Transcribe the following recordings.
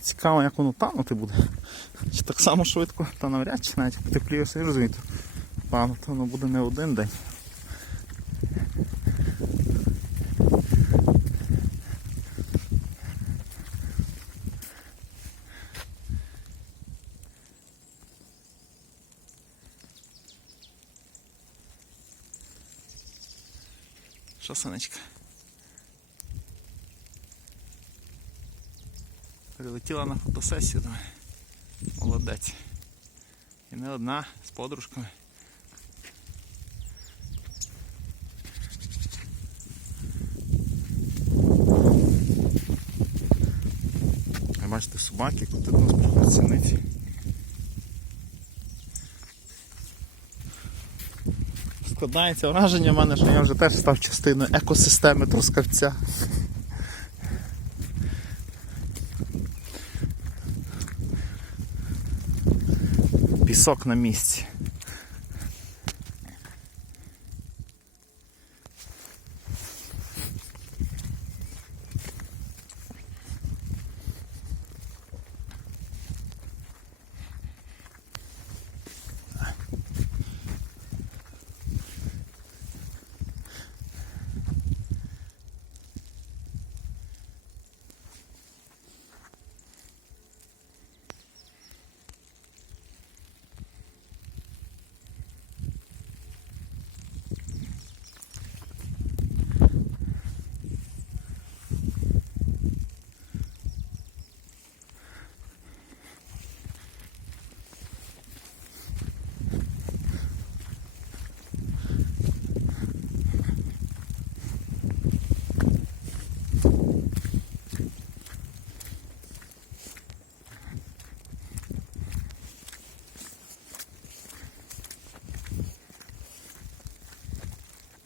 Цікаво, як воно танути буде. Чи так само швидко, та навряд чи навіть потепліє все розумієте. Танути воно буде не один день. Що, сонечка? Прилетіла на фотосесію мене. Молодець. І не одна з подружками. Ви Бачите, собаки, коти нас приходять. Складається враження в мене, що я вже теж став частиною екосистеми трускавця. Пісок на місці.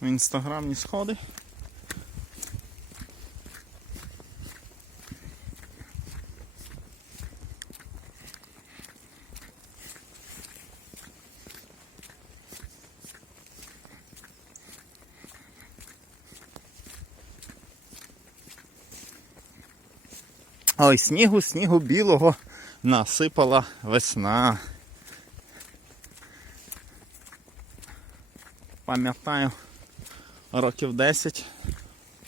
Інстаграмні сходи. Ой, снігу, снігу білого насипала весна. Пам'ятаю, років 10,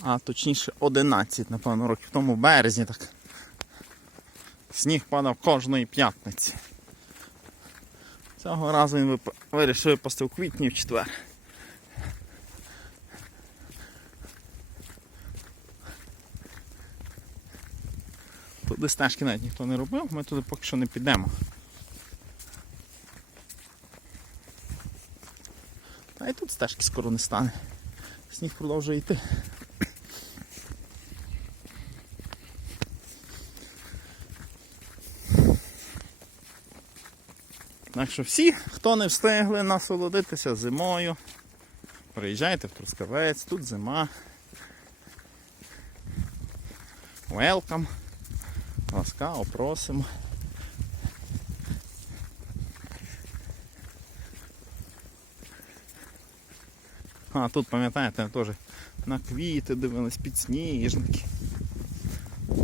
а точніше 11, напевно, років тому в березні так. Сніг падав кожної п'ятниці. Цього разу він вип- вирішив випасти у квітні в четвер. Туди стежки навіть ніхто не робив, ми туди поки що не підемо. Та і тут стежки скоро не стане. Сніг продовжує йти. Так що всі, хто не встигли насолодитися зимою, приїжджайте в Трускавець, тут зима. Welcome. Ласкаво просимо. А тут, пам'ятаєте, теж на квіти дивились, підсніжники.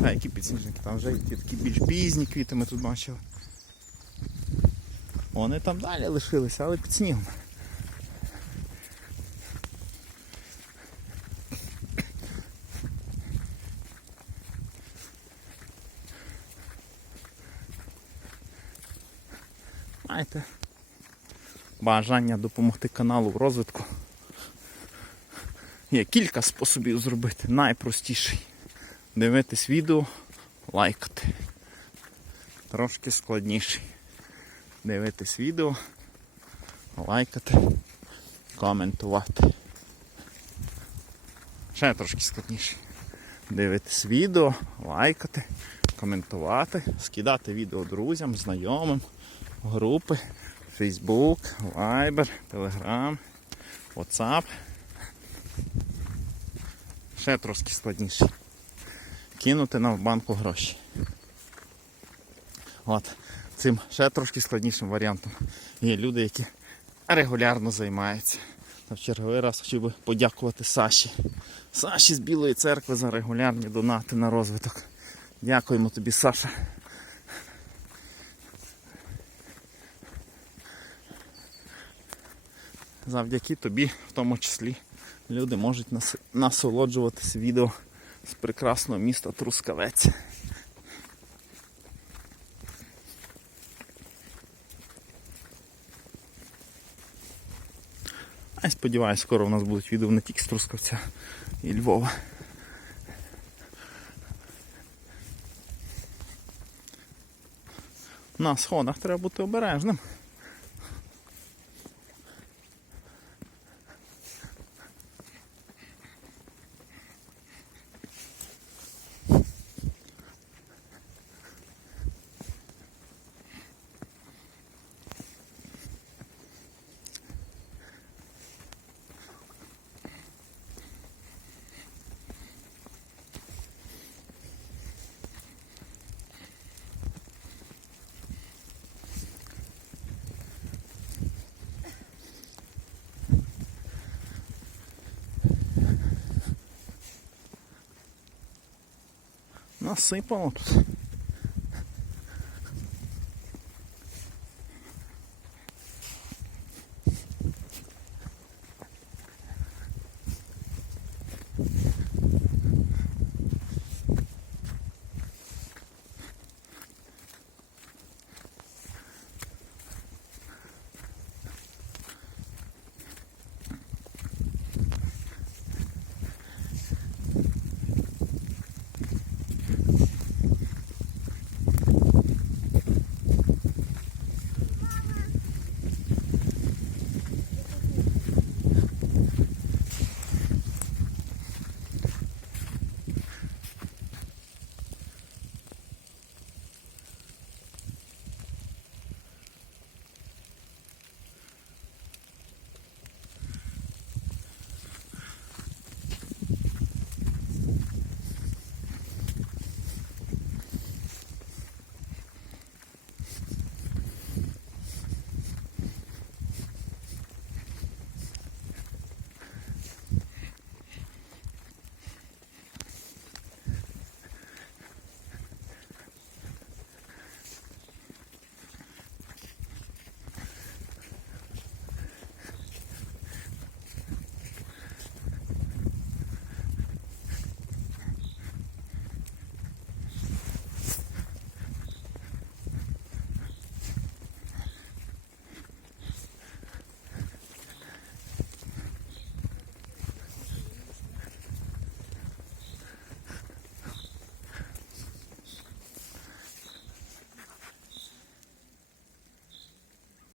А які підсніжники? Там вже ті такі більш пізні квіти ми тут бачили. Вони там далі лишилися, але під снігом. Знаєте, бажання допомогти каналу в розвитку. Є кілька способів зробити. Найпростіший. Дивитись відео, лайкати. Трошки складніший. Дивитись відео, лайкати, коментувати. Ще трошки складніший. Дивитись відео, лайкати, коментувати, скидати відео друзям, знайомим, групи, Facebook, Viber, Telegram, WhatsApp ще трошки складніше. Кинути нам в банку гроші. От, Цим ще трошки складнішим варіантом є люди, які регулярно займаються. Та в черговий раз хотів би подякувати Саші. Саші з Білої церкви за регулярні донати на розвиток. Дякуємо тобі, Саша. Завдяки тобі, в тому числі люди можуть нас- насолоджуватись відео з прекрасного міста Трускавець. А я сподіваюся, скоро в нас будуть відео не тільки з Трускавця і Львова. На сходах треба бути обережним. Насипало тут.